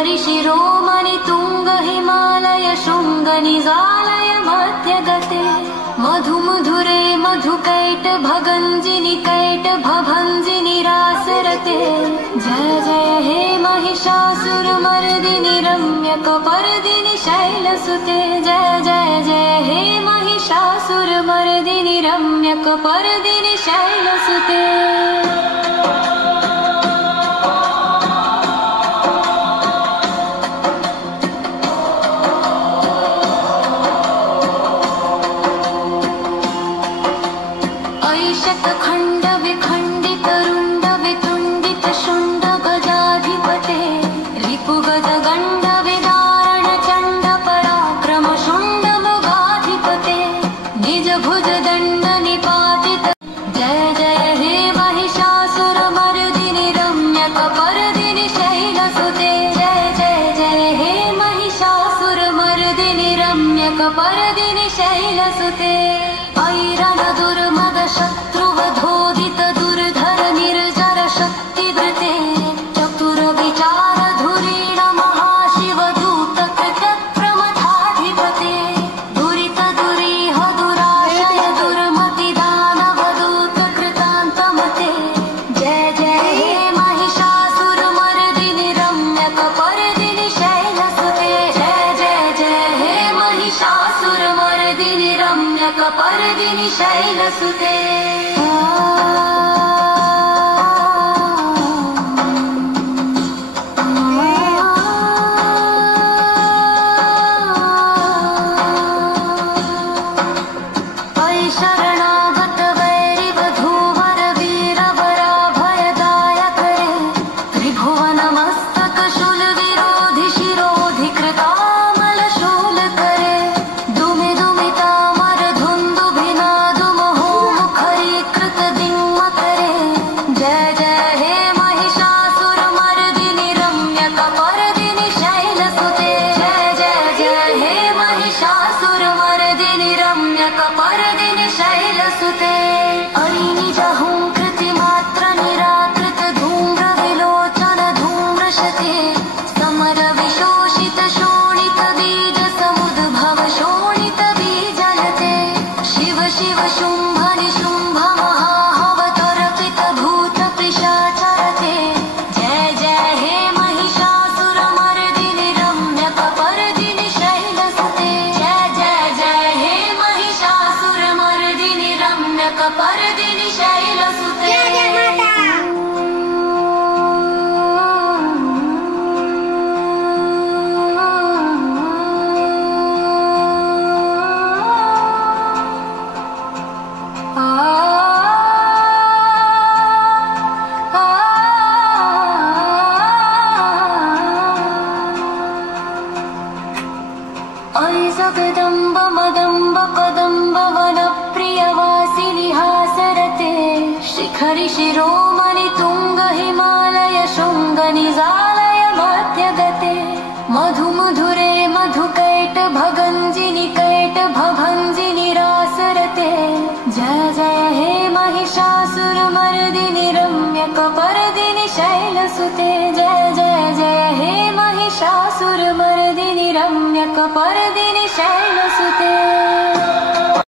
शिखरि शिरोमणि तुंग Himalaya Shringa निजालय मध्यगते मधुमधुरे मधुकैट भगंजिनि cat भभंजिनि रासरते जय जय हे महिषासुरमर्दिनि रम्यकपर्दिनि शैलसुते जय जय जय हे महिषासुरमर्दिनि रम्यकपर्दिनि शैलसुते। ऐशतखण्ड विखण्डित रुण्ड वितुण्डित शुण्ड गजाधिपते रिपुगजगण्ड विदारण चण्ड पराक्रम शुण्ड मृगाधिपते निज भुज दण्ड निपातित जय जय हे महिषासुरमर्दिनि रम्यकपर्दिनि शैलसुते जय जय जय हे महिषासुरमर्दिनि रम्यकपर्दिनि शैलसुते। ऐरण दुर्मद शत्रुवधोदित दुर्धर निर्जर शक्तिवृते चतुर विचार धुरीण महाशिवदूत कृतप्रमथाधिपते दुरित दुरीह दुराशय दुर्मति दानवदूत कृतान्तमते जय जय हे महिषासुरमर्दिनि रम्यकपर्दिनि शैलसुते जय जय जय हे महिषासुरमर्दिनि रम्यकपर्दिनि शैलसुते। शरणागत वैरि वधूवर वीरवराभयदायकरे त्रिभुवनमस्तक शूल विरोधि शिरोधि कृतामल शूल करे दुमि दुमितामर धुन्दुभिनादु महोमुखरीकृत दिङ्म करे जय जय हे महिषासुरमर्दिनि रम्यकपर्दिनि शैलसुते जय जय जय हे महिषासुरमर्दिनि रम्यकपर्दिनि शैलसुते। अरिनिज हुंकृतिमात्र निराकृत धूम्र विलोचन धूम्रशते समर विशोषित शोणित बीज समुद्भव शोणित बीजलते शिव शिव शुंभ निशुंभ महाहवतर्पित भूत पिशाचरते जय जय हे महिषासुरमर्दिनि रम्यकपर्दिनि शैलसुते जय जय जय हे महिषासुरमर्दिनि रम्यकपर्दिनि शैलसुते। ऐ जगदम्ब मदम्ब कदम्ब वनप्रियवासिनि हासरते शिखरि शिरोमणि तुंग हिमालय शृंग निजालय मध्यगते मधुमधुरे मधुकैट भगंजिनि कैट भभंजिनि रासरते जय जय हे महिषासुरमर्दिनि रम्यकपर्दिनि शैलसुते जय जय जय हे महिषासुरमर्दिनि रम्यकपर्दिनि